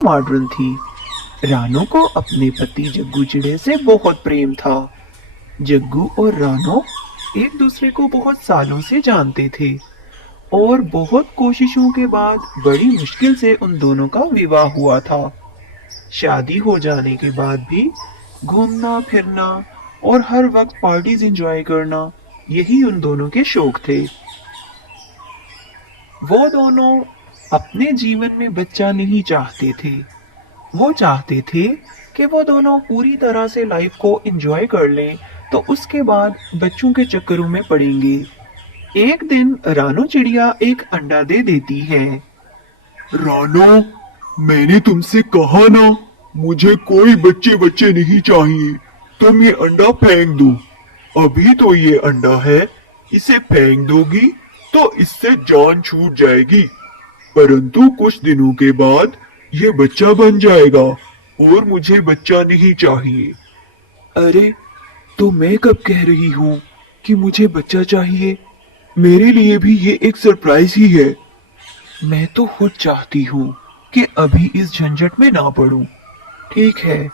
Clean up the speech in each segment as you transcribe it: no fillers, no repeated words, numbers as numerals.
Modern थी। रानो को अपने पति जग्गू चिड़े से बहुत प्रेम था। जग्गू और रानो एक दूसरे को बहुत सालों से जानते थे और बहुत कोशिशों के बाद बड़ी मुश्किल से उन दोनों का विवाह हुआ था। शादी हो जाने के बाद भी घूमना फिरना और हर वक्त पार्टीज एंजॉय करना, यही उन दोनों के शौक थे। वो दोनों अपने जीवन में बच्चा नहीं चाहते थे। वो चाहते थे कि वो दोनों पूरी तरह से लाइफ को एंजॉय कर लें, तो उसके बाद बच्चों के चक्करों में पड़ेंगे। एक दिन रानो चिड़िया एक अंडा दे देती है। रानो, मैंने तुमसे कहा ना, मुझे कोई बच्चे बच्चे नहीं चाहिए। तुम ये अंडा फेंक दो। अभी तो ये अंडा है, इसे फेंक दोगी तो इससे जान छूट जाएगी, परंतु कुछ दिनों के बाद ये बच्चा बन जाएगा और मुझे बच्चा नहीं चाहिए। अरे, तो मैं कब कह रही हूँ कि मुझे बच्चा चाहिए? मेरे लिए भी ये एक सरप्राइज ही है। मैं तो खुद चाहती हूँ कि अभी इस झंझट में ना पड़ूं। ठीक है,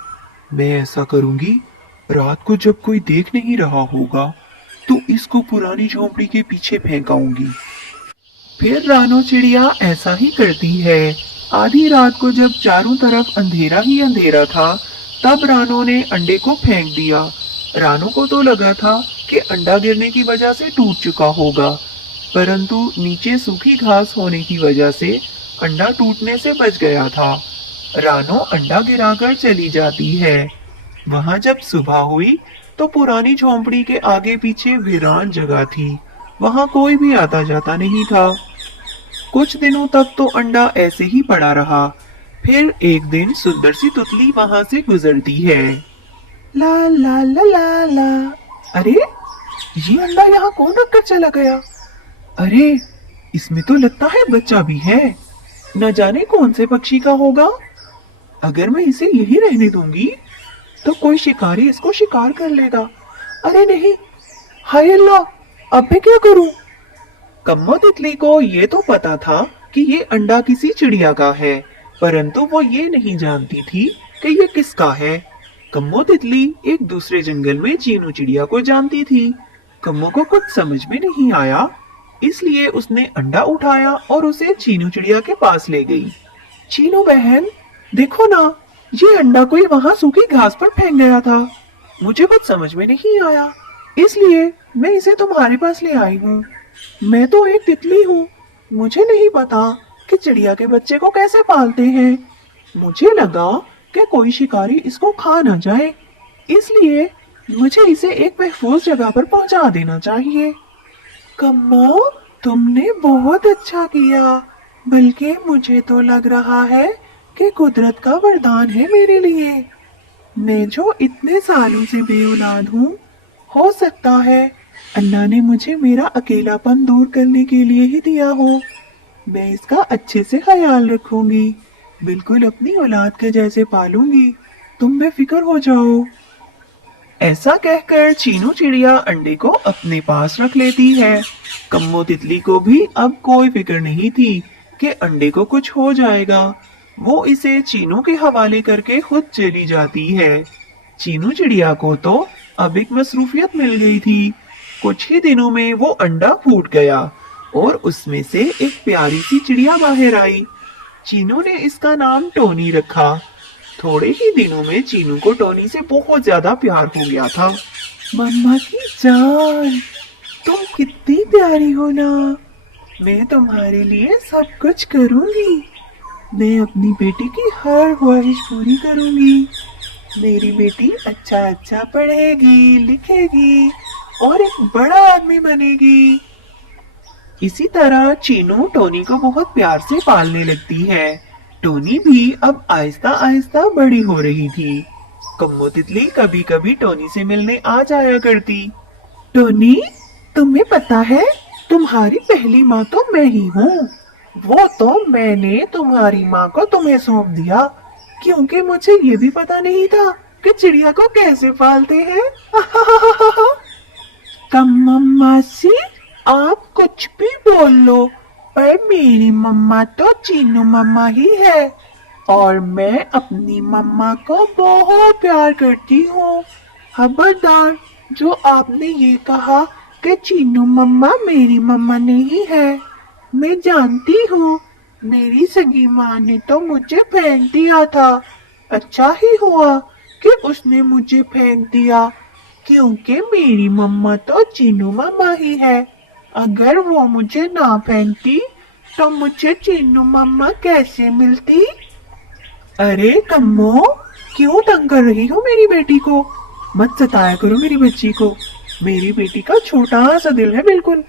मैं ऐसा करूंगी। रात को जब कोई देख नहीं रहा होगा तो इसको पुरानी झोंपड़ी के पीछे फेंकाऊंगी। फिर रानो चिड़िया ऐसा ही करती है। आधी रात को जब चारों तरफ अंधेरा ही अंधेरा था, तब रानो ने अंडे को फेंक दिया। रानो को तो लगा था कि अंडा गिरने की वजह से टूट चुका होगा, परंतु नीचे सूखी घास होने की वजह से अंडा टूटने से बच गया था। रानो अंडा गिराकर चली जाती है। वहां जब सुबह हुई तो पुरानी झोंपड़ी के आगे पीछे वीरान जगह थी। वहां कोई भी आता जाता नहीं था। कुछ दिनों तक तो अंडा ऐसे ही पड़ा रहा। फिर एक दिन सुंदर सी तितली वहां से गुजरती है। ला ला ला ला ला। अरे, ये अंडा यहाँ कौन रखकर चला गया? अरे, इसमें तो लगता है बच्चा भी है। न जाने कौन से पक्षी का होगा। अगर मैं इसे यही रहने दूंगी तो कोई शिकारी इसको शिकार कर लेगा। अरे नहीं, हाय अल्लाह, अब मैं क्या करूं? कम्मो तितली को ये तो पता था कि ये अंडा किसी चिड़िया का है, परंतु वो ये नहीं जानती थी कि ये किसका है। कम्मो तितली एक दूसरे जंगल में चीनू चिड़िया को जानती थी। कम्मो को कुछ समझ में नहीं आया, इसलिए उसने अंडा उठाया और उसे चीनू चिड़िया के पास ले गई। चीनू बहन, देखो ना, ये अंडा कोई वहां सूखी घास पर फेंक गया था। मुझे कुछ समझ में नहीं आया, इसलिए मैं इसे तुम्हारे पास ले आई हूँ। मैं तो एक तितली हूँ, मुझे नहीं पता कि चिड़िया के बच्चे को कैसे पालते हैं। मुझे लगा कि कोई शिकारी इसको खा न जाए, इसलिए मुझे इसे एक महफूज जगह पर पहुंचा देना चाहिए। कम्मो, तुमने बहुत अच्छा किया। बल्कि मुझे तो लग रहा है कि कुदरत का वरदान है मेरे लिए। मैं जो इतने सालों से बेऔलाद हूँ, हो सकता है अल्लाह ने मुझे मेरा अकेलापन दूर करने के लिए ही दिया हो। मैं इसका अच्छे से ख्याल रखूंगी, बिल्कुल अपनी औलाद के जैसे पालूंगी। तुम बेफिक्र हो जाओ। ऐसा कहकर चीनू चिड़िया अंडे को अपने पास रख लेती है। कम्मो तितली को भी अब कोई फिक्र नहीं थी कि अंडे को कुछ हो जाएगा। वो इसे चीनू के हवाले करके खुद चली जाती है। चीनू चिड़िया को तो अब एक मसरूफियत मिल गई थी। कुछ ही दिनों में वो अंडा फूट गया और उसमें से एक प्यारी सी चिड़िया बाहर आई। चीनू ने इसका नाम टोनी रखा। थोड़े ही दिनों में चीनू को टोनी से बहुत ज्यादा प्यार हो गया था। मम्मा की जान, तुम कितनी प्यारी हो ना। मैं तुम्हारे लिए सब कुछ करूंगी। मैं अपनी बेटी की हर ख्वाहिश पूरी करूंगी। मेरी बेटी अच्छा अच्छा पढ़ेगी, लिखेगी और एक बड़ा आदमी बनेगी। इसी तरह चीनू टोनी को बहुत प्यार से पालने लगती है। टोनी भी अब आहिस्ता आहिस्ता बड़ी हो रही थी। कम्मो तितली कभी कभी टोनी से मिलने आ जाया करती। टोनी, तुम्हें पता है, तुम्हारी पहली माँ तो मैं ही हूँ। वो तो मैंने तुम्हारी माँ को तुम्हें सौंप दिया, क्योंकि मुझे ये भी पता नहीं था कि चिड़िया को कैसे पालते हैं। मम्मा सी, आप कुछ भी बोल लो, पर मेरी मम्मा तो चीनू मम्मा ही है। और मैं अपनी मम्मा को बहुत प्यार करती हूँ। खबरदार, जो आपने ये कहा कि चीनू मम्मा मेरी मम्मा नहीं है, मैं जानती हूँ। मेरी सगी माँ ने तो मुझे फेंक दिया था। अच्छा ही हुआ कि उसने मुझे फेंक दिया, क्योंकि मेरी मम्मा तो चीनू मम्मा ही है। अगर वो मुझे ना फेंकती तो मुझे चीनू मम्मा कैसे मिलती? अरे कम्मो, क्यों तंग कर रही हो मेरी बेटी को? मत सताया करो मेरी बच्ची को। मेरी बेटी का छोटा सा दिल है बिल्कुल।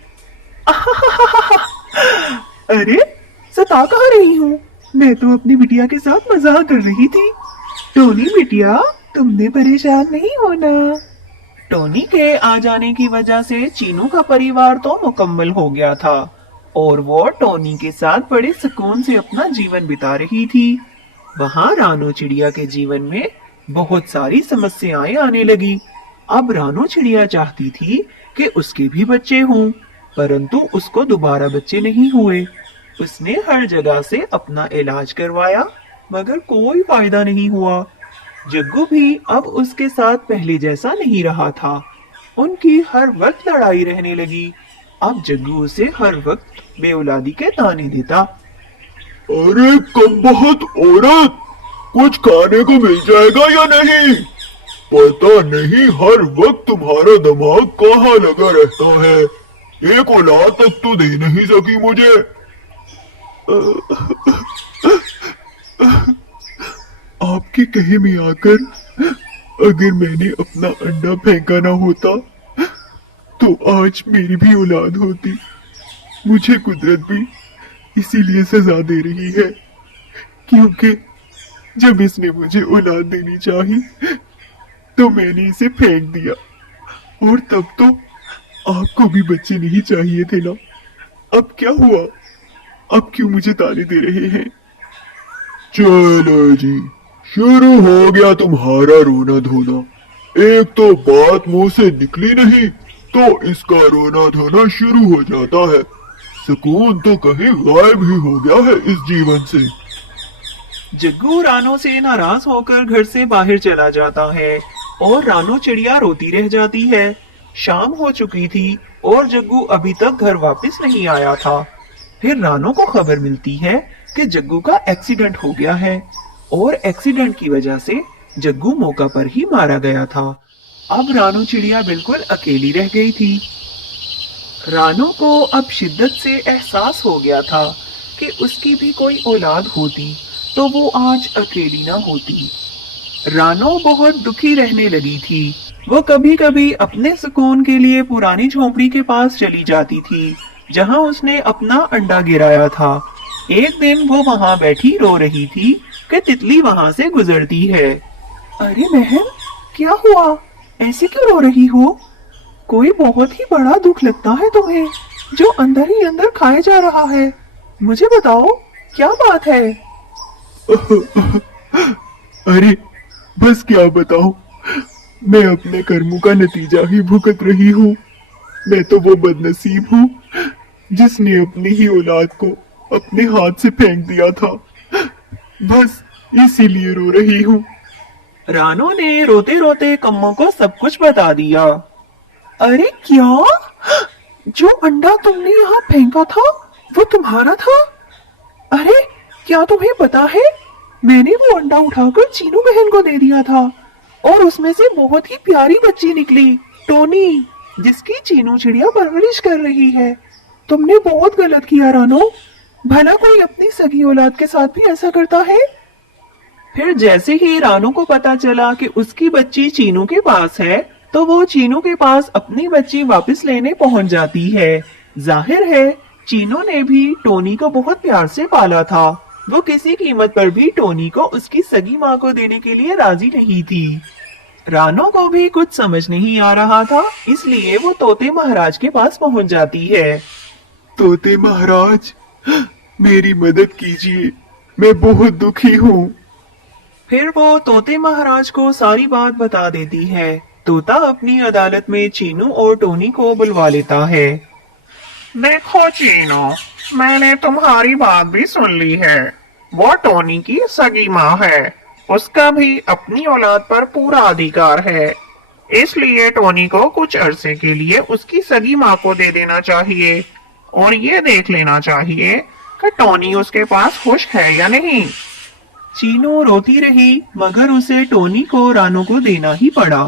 अरे, सता कहाँ रही हूँ? मैं तो अपनी बिटिया के साथ मजाक कर रही थी। टोनी बिटिया, तुमने परेशान नहीं होना। टोनी के आ जाने की वजह से चीनू का परिवार तो मुकम्मल हो गया था और वो टोनी के साथ बड़े सुकून से अपना जीवन बिता रही थी। वहाँ रानो चिड़िया के जीवन में बहुत सारी समस्याएं आने लगी। अब रानो चिड़िया चाहती थी कि उसके भी बच्चे हों, परंतु उसको दोबारा बच्चे नहीं हुए। उसने हर जगह से अपना इलाज करवाया, मगर कोई फायदा नहीं हुआ। जग्गू भी अब उसके साथ पहले जैसा नहीं रहा था। उनकी हर वक्त लड़ाई रहने लगी। अब जग्गू उसे हर वक्त बेऔलादी के ताने देता। अरे कम बहुत औरत, कुछ खाने को मिल जाएगा या नहीं? पता नहीं हर वक्त तुम्हारा दिमाग कहाँ लगा रहता है। एक औलाद तक तो दे नहीं सकी मुझे। आपके कहे में आकर अगर मैंने अपना अंडा फेंका ना होता तो आज मेरी भी औलाद होती। मुझे कुदरत भी इसीलिए सजा दे रही है, क्योंकि जब इसने मुझे औलाद देनी चाही तो मैंने इसे फेंक दिया, और तब तो आपको भी बच्चे नहीं चाहिए थे ना। अब क्या हुआ? अब क्यों मुझे ताने दे रहे हैं? चलो जी, शुरू हो गया तुम्हारा रोना धोना। एक तो बात मुंह से निकली नहीं तो इसका रोना धोना शुरू हो जाता है। सुकून तो कहीं गायब ही हो गया है इस जीवन से। जग्गू रानो से नाराज होकर घर से बाहर चला जाता है और रानो चिड़िया रोती रह जाती है। शाम हो चुकी थी और जग्गू अभी तक घर वापस नहीं आया था। फिर रानो को खबर मिलती है कि जग्गू का एक्सीडेंट हो गया है और एक्सीडेंट की वजह से जग्गू मौका पर ही मारा गया था। अब रानो चिड़िया बिल्कुल अकेली रह गई थी। रानो को अब शिद्दत से एहसास हो गया था कि उसकी भी कोई औलाद होती तो वो आज अकेली ना होती। रानो बहुत दुखी रहने लगी थी। वो कभी कभी अपने सुकून के लिए पुरानी झोपड़ी के पास चली जाती थी जहां उसने अपना अंडा गिराया था। एक दिन वो वहां बैठी रो रही थी कि तितली वहां से गुजरती है। अरे बहन, क्या हुआ? ऐसे क्यों रो रही हो? कोई बहुत ही बड़ा दुख लगता है तुम्हें, जो अंदर ही अंदर खाया जा रहा है। मुझे बताओ, क्या बात है? अरे बस क्या बताऊं, मैं अपने कर्मों का नतीजा ही भुगत रही हूँ। मैं तो वो बदनसीब हूँ जिसने अपनी ही औलाद को अपने हाथ से फेंक दिया था। बस इसीलिए रो रही हूँ। रानो ने रोते रोते कम्मो को सब कुछ बता दिया। अरे क्या? जो अंडा तुमने यहाँ फेंका था वो तुम्हारा था? अरे क्या तुम्हें पता है, मैंने वो अंडा उठाकर चीनू बहन को दे दिया था और उसमें से बहुत ही प्यारी बच्ची निकली, टोनी, जिसकी चीनू चिड़िया परवरिश कर रही है। तुमने बहुत गलत किया रानो। भला कोई अपनी सगी औलाद के साथ भी ऐसा करता है? फिर जैसे ही रानो को पता चला कि उसकी बच्ची चीनू के पास है, तो वो चीनू के पास अपनी बच्ची वापस लेने पहुंच जाती है। जाहिर है चीनू ने भी टोनी को बहुत प्यार से पाला था। वो किसी कीमत पर भी टोनी को उसकी सगी माँ को देने के लिए राजी नहीं थी। रानो को भी कुछ समझ नहीं आ रहा था, इसलिए वो तोते महाराज के पास पहुंच जाती है। तोते महाराज, मेरी मदद कीजिए, मैं बहुत दुखी हूँ। फिर वो तोते महाराज को सारी बात बता देती है। तोता अपनी अदालत में चीनू और टोनी को बुलवा लेता है। देखो चीनू, मैंने तुम्हारी बात भी सुन ली है। वो टोनी की सगी माँ है। उसका भी अपनी औलाद पर पूरा अधिकार है। इसलिए टोनी को कुछ अरसे के लिए उसकी सगी माँ को दे देना चाहिए और ये देख लेना चाहिए कि टोनी उसके पास खुश है या नहीं। चीनू रोती रही, मगर उसे टोनी को रानो को देना ही पड़ा।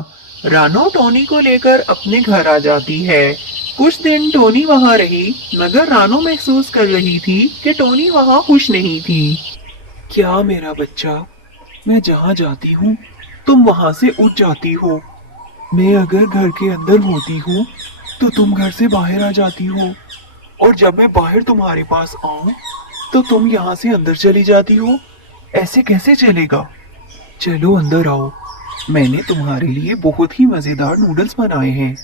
रानो टोनी को लेकर अपने घर आ जाती है। कुछ दिन टोनी वहाँ रही, मगर रानो महसूस कर रही थी कि टोनी वहाँ खुश नहीं थी। क्या मेरा बच्चा, मैं जहाँ जाती हूँ तुम वहाँ से उठ जाती हो। मैं अगर घर के अंदर होती हूँ तो तुम घर से बाहर आ जाती हो, और जब मैं बाहर तुम्हारे पास आऊं तो तुम यहाँ से अंदर चली जाती हो। ऐसे कैसे चलेगा? चलो अंदर आओ, मैंने तुम्हारे लिए बहुत ही मजेदार नूडल्स बनाए हैं,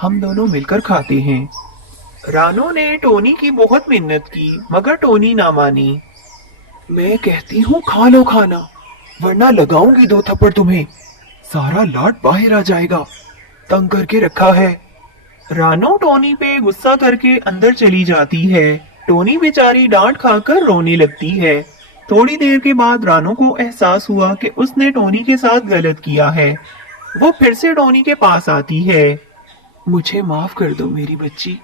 हम दोनों मिलकर खाते हैं। रानो ने टोनी की बहुत मिन्नत की, मगर टोनी ना मानी। मैं कहती हूँ खा लो खाना, वरना लगाऊंगी 2 थप्पड़ तुम्हें। सारा लाट बाहर आ जाएगा, तंग करके रखा है। रानो टोनी पे गुस्सा करके अंदर चली जाती है। टोनी बेचारी डांट खाकर रोने लगती है। थोड़ी देर के बाद रानो को एहसास हुआ कि उसने टोनी के साथ गलत किया है। वो फिर से टोनी के पास आती है। मुझे माफ कर दो मेरी बच्ची,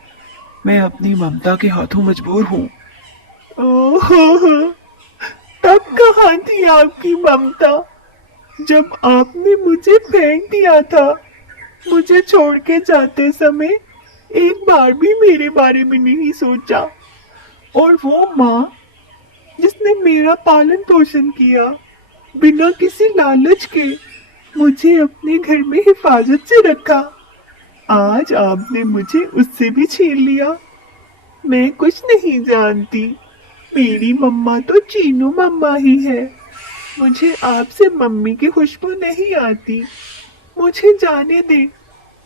मैं अपनी ममता के हाथों मजबूर हूँ। ओह, तब कहाँ थी आपकी ममता जब आपने मुझे फेंक दिया था? मुझे छोड़ के जाते समय एक बार भी मेरे बारे में नहीं सोचा। और वो माँ जिसने मेरा पालन पोषण किया, बिना किसी लालच के मुझे अपने घर में हिफाजत से रखा, आज आपने मुझे उससे भी छीन लिया। मैं कुछ नहीं जानती, मेरी मम्मा तो चीनू मम्मा ही है। मुझे आपसे मम्मी की खुशबू नहीं आती, मुझे जाने दे,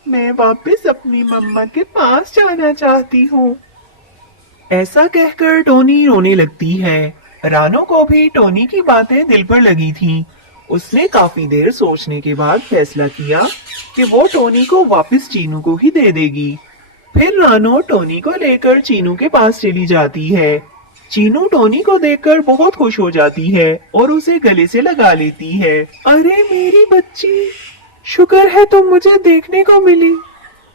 मैं वापस अपनी मम्मा के पास जाना चाहती हूँ। ऐसा कहकर टोनी रोने लगती है। रानो को भी टोनी की बातें दिल पर लगी थीं। उसने काफी देर सोचने के बाद फैसला किया कि वो टोनी को वापस चीनू को ही दे देगी। फिर रानो टोनी को लेकर चीनू के पास चली जाती है। चीनू टोनी को देखकर बहुत खुश हो जाती है और उसे गले से लगा लेती है। अरे मेरी बच्ची, शुक्र है तुम मुझे देखने को मिली,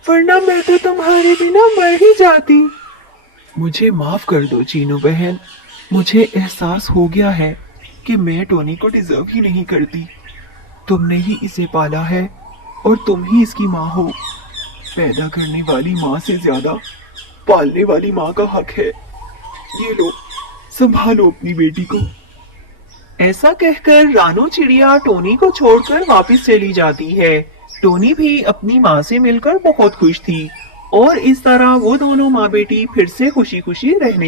वरना मैं तो तुम्हारे बिना मर ही जाती। मुझे माफ कर दो चीनू बहन, मुझे एहसास हो गया है कि मैं टोनी को डिजर्व ही नहीं करती। तुमने ही इसे पाला है और तुम ही इसकी माँ हो। पैदा करने वाली माँ से ज्यादा पालने वाली माँ का हक है। ये लो, संभालो अपनी बेटी को। ऐसा कहकर रानो चिड़िया टोनी को छोड़कर वापस चली जाती है। टोनी भी अपनी माँ से मिलकर बहुत खुश थी और इस तरह वो दोनों माँ बेटी फिर से खुशी खुशी रहने